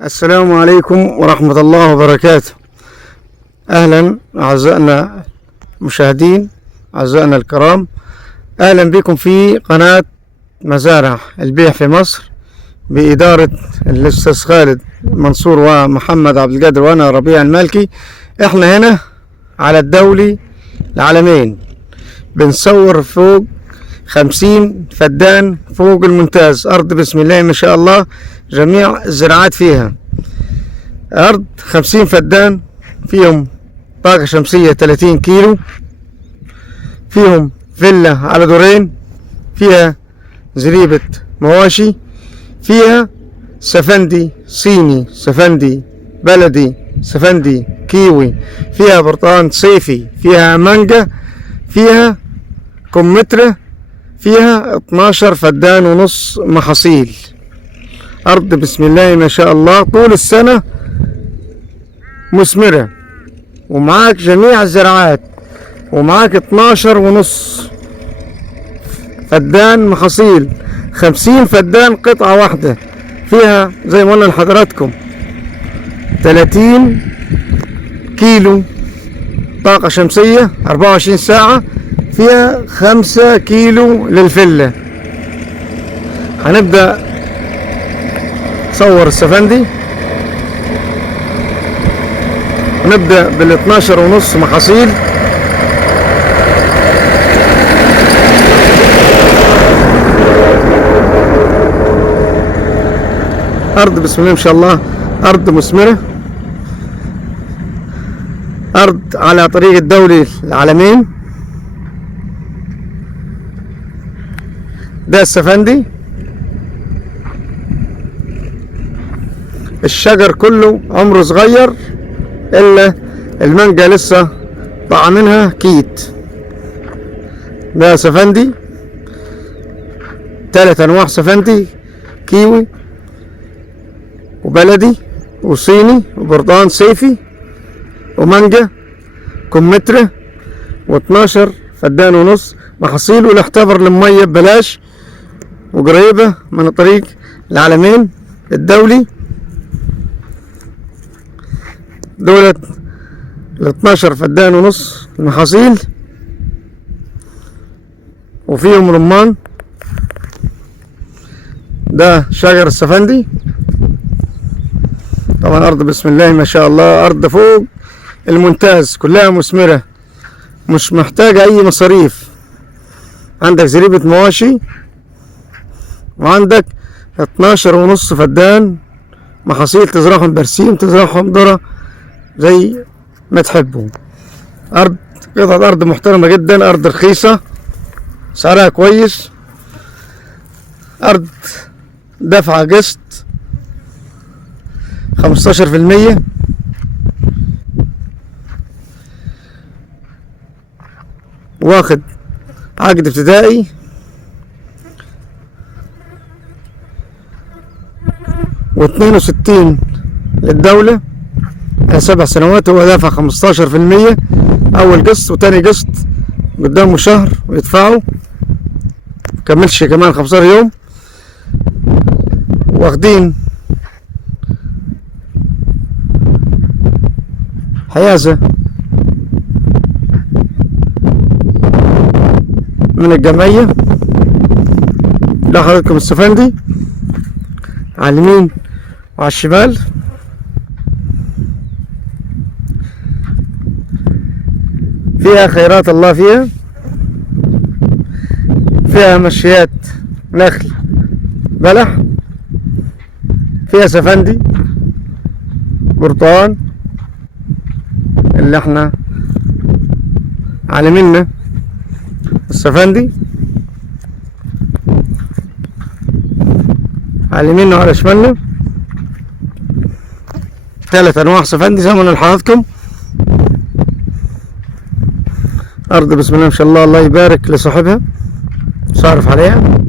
السلام عليكم ورحمة الله وبركاته. أهلا أعزائنا المشاهدين، أعزائنا الكرام، أهلا بكم في قناة مزارع البيع في مصر بإدارة الأستاذ خالد منصور ومحمد عبد القادر وأنا ربيع المالكي. إحنا هنا على الدولي العالمين بنصور فوق 50 فدان فوق الممتاز. أرض بسم الله ما شاء الله، جميع الزراعات فيها. أرض 50 فدان فيهم طاقة شمسية 30 كيلو، فيهم فيلا على دورين، فيها زريبة مواشي، فيها سفندي صيني، سفندي بلدي، سفندي كيوي، فيها برتقان صيفي، فيها مانجا، فيها كمثرى، فيها 12 فدان ونص محاصيل. أرض بسم الله ما شاء الله طول السنة مثمرة، ومعاك جميع الزراعات، ومعاك 12 ونص فدان محاصيل. 50 فدان قطعة واحدة، فيها زي ما قلنا لحضراتكم 30 كيلو طاقة شمسية 24 ساعة، فيها 5 كيلو للفلة. هنبدأ نصور السفندي، ونبدأ بال12 ونص محاصيل. أرض بسم الله ما شاء الله، أرض مثمرة، أرض على طريق الدولي العالمين. ده السفندي، الشجر كله عمره صغير، إلا المانجا لسه طالع منها كيت. ده سفندي، 3 أنواع سفندي، كيوي وبلدي وصيني وبرتقان صيفي ومانجا كمثرى، و12 فدان ونص محاصيل. ونعتبر المية ببلاش وقريبة من الطريق العالمين الدولي. دولة 12 فدان ونص المحاصيل، وفيهم رمان. ده شجر السفندي. طبعا أرض بسم الله ما شاء الله، أرض فوق الممتاز، كلها مثمرة، مش محتاجة أي مصاريف. عندك زريبة مواشي، وعندك 12 ونص فدان محاصيل، تزرعهم برسيم، تزرعهم ذرة، زي ما تحبوا. أرض قطعة أرض محترمة جدا، أرض رخيصة، سعرها كويس، أرض دفعة قسط 15%، واخد عقد ابتدائي، و62 للدولة على 7 سنوات. هو دافع 15% أول قسط، وتاني قسط قدامه شهر ويدفعه، مكملش كمان 15 يوم. واخدين حيازة من الجمعية. لا حضراتكم السفندي على اليمين وعلى الشمال، فيها خيرات الله، فيها مشيات نخل بلح، فيها سفندي برتقان اللي احنا على منه السفندي، على يميننا وعلى شمالنا 3 أنواع سفندي زي ما قلنا لحضراتكم. أرض بسم الله ما شاء الله، الله يبارك لصاحبها صارف عليها.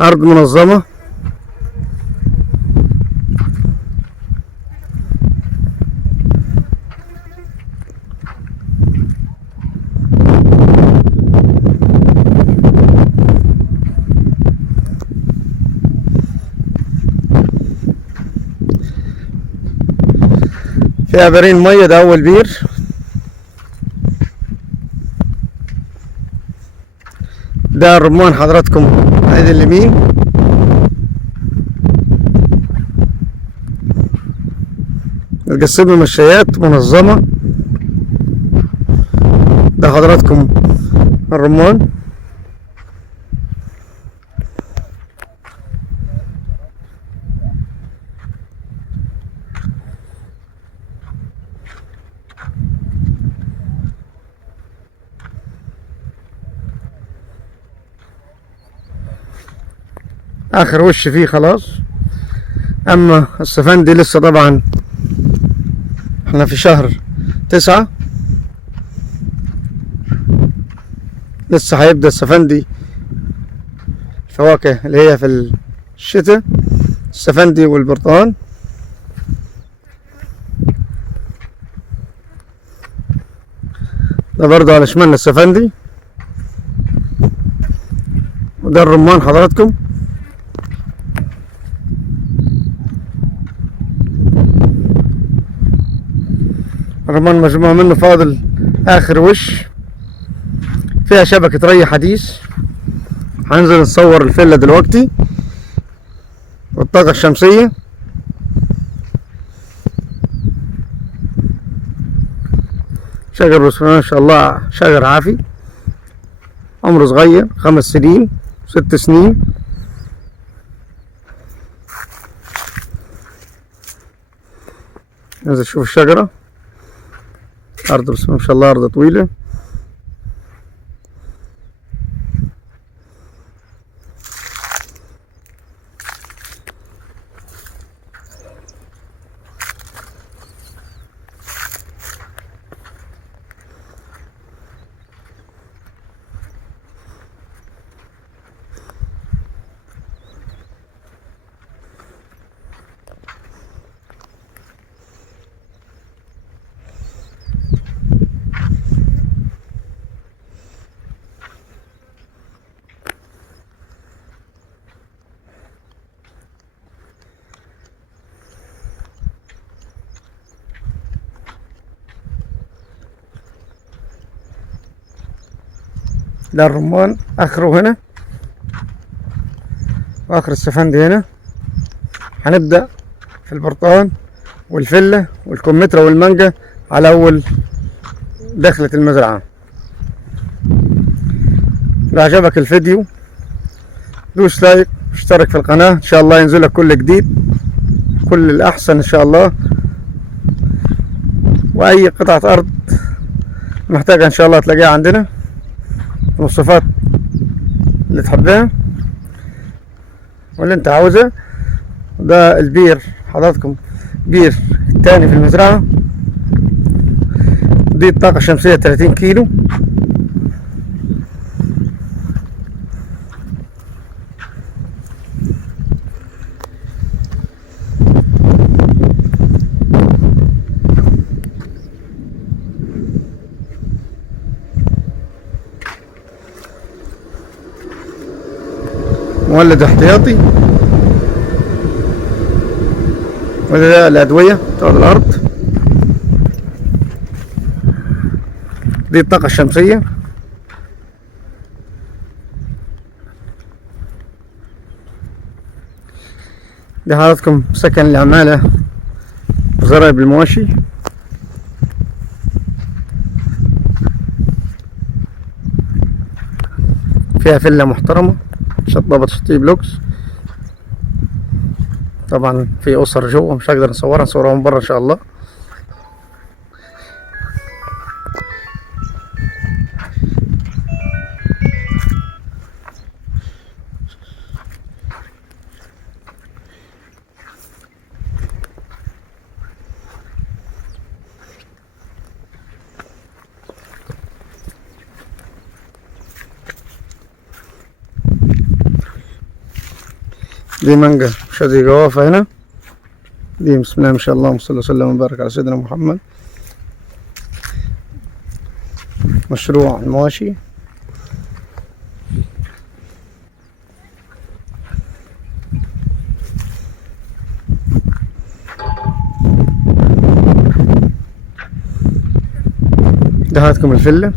أرض منظمة. فيها بيرين مية، ده أول بير. ده الرمان حضراتكم، ايدي اليمين. متقسمة مشايات منظمة. ده حضراتكم الرمان. اخر وش فيه خلاص. اما السفندي لسه، طبعا احنا في شهر 9، لسه هيبدأ السفندي. الفواكه اللي هي في الشتاء، السفندي والبرتقال. ده برضه على شمالنا السفندي، وده الرمان حضراتكم. الرمان مجموعة منه، فاضل اخر وش. فيها شبكة ري حديث. هننزل نصور الفيلا دلوقتي والطاقة الشمسية. شجر بسم الله ما شاء الله، شجر عافي، عمره صغير، 5 سنين 6 سنين. ننزل نشوف الشجرة. أرض بسم الله ما شاء الله، أرض طويلة. ده الرمان اخره هنا، واخر السفندي هنا. هنبدأ في البرتقال والفلة والكمثرى والمانجا على اول دخلة المزرعة. لو عجبك الفيديو دوس لايك واشترك في القناة، ان شاء الله ينزلك كل جديد، كل الاحسن ان شاء الله. واي قطعة ارض محتاجة ان شاء الله تلاقيها عندنا، المواصفات اللي تحبها واللي انت عاوزها. ده البير حضراتكم، بير الثاني في المزرعة. دي الطاقة الشمسية 30 كيلو. مولد احتياطي. وده الأدوية بتاعت الأرض. دي الطاقة الشمسية. دي حضراتكم سكن العمالة، زرايب المواشي. فيها فيلا محترمة، شطابة شطيب لوكس. طبعا في أسر جوه مش هقدر نصورها من بره إن شاء الله. دي مانجا شادي جوافة هنا. دي بسم الله ما شاء الله، صلى الله وسلم وبارك على سيدنا محمد. مشروع المواشي. ده هاتكم الفلة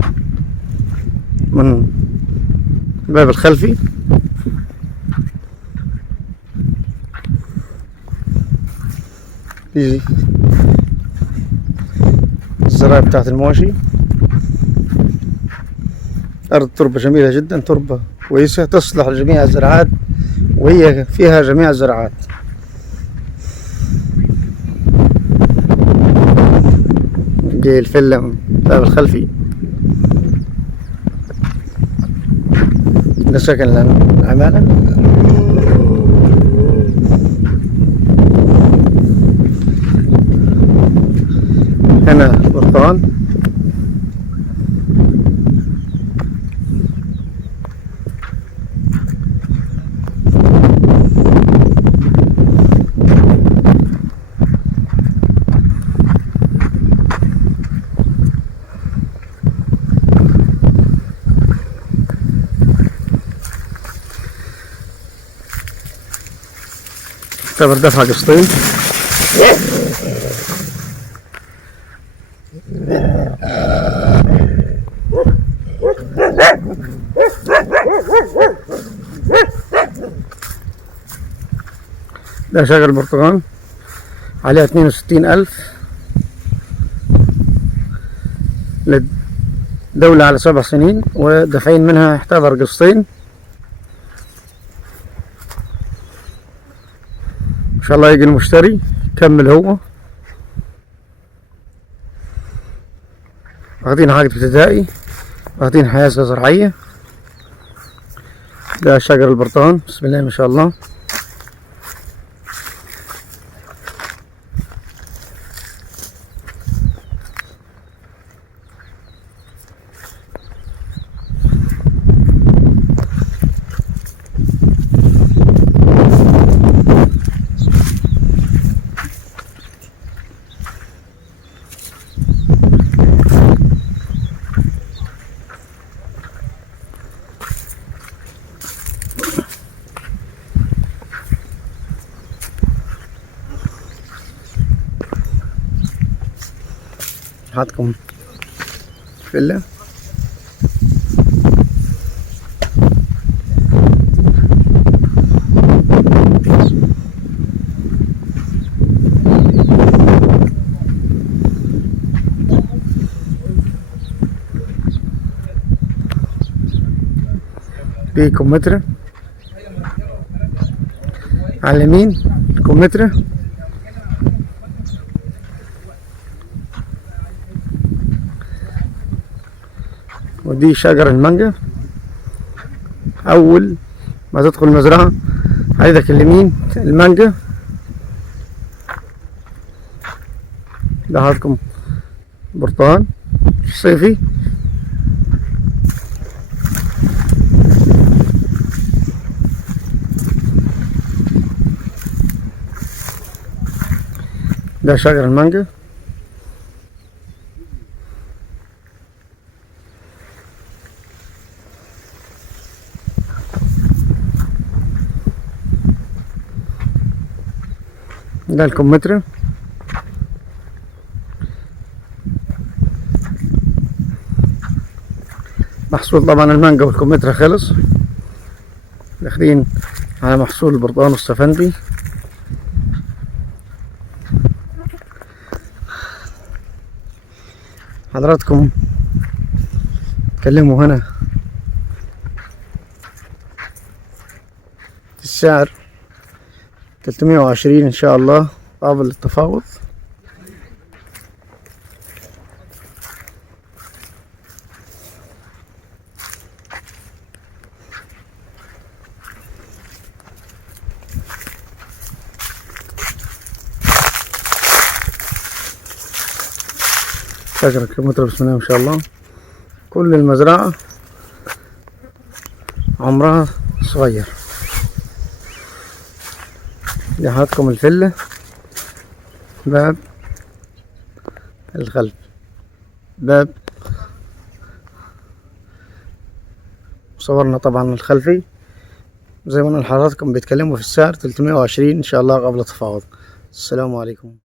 من الباب الخلفي. دي الزراعة بتاعت المواشي. أرض تربة جميلة جدا، تربة كويسة تصلح لجميع الزراعات، وهي فيها جميع الزراعات. دي الفلة من الباب الخلفي. ده سكن العمالة. هنا برتقال. تعتبر دفعة قسطين. ده شجر البرتقال عليها 62,000 للدولة على 7 سنين، ودافعين منها يعتبر قسطين. ان شاء الله يجي المشتري يكمل هو. واخدين عقد ابتدائي، واخدين حيازة زراعية. ده شجر البرتقال بسم الله ما شاء الله. هاتكم فيلا. دي كمثرى على اليمين، كمثرى. ودي شجر المانجا. اول ما تدخل المزرعة عندك اليمين المانجا. ده هاتكم برتقال صيفي. ده شجر المانجا. ده الكمثرى. محصول طبعا المانجا والكمثرى خلص، داخلين على محصول البرتقال والسفندي. حضراتكم تكلموا هنا السعر 320 ان شاء الله قابل للتفاوض. شجرة كمثرى بسم الله ما شاء الله. كل المزرعة عمرها صغير. دي حضراتكم الفيلا، باب الخلف، باب. صورنا طبعا الخلفي زي ما قلنا لحضراتكم، بيتكلموا في السعر 320 ان شاء الله قبل تفاوض. السلام عليكم.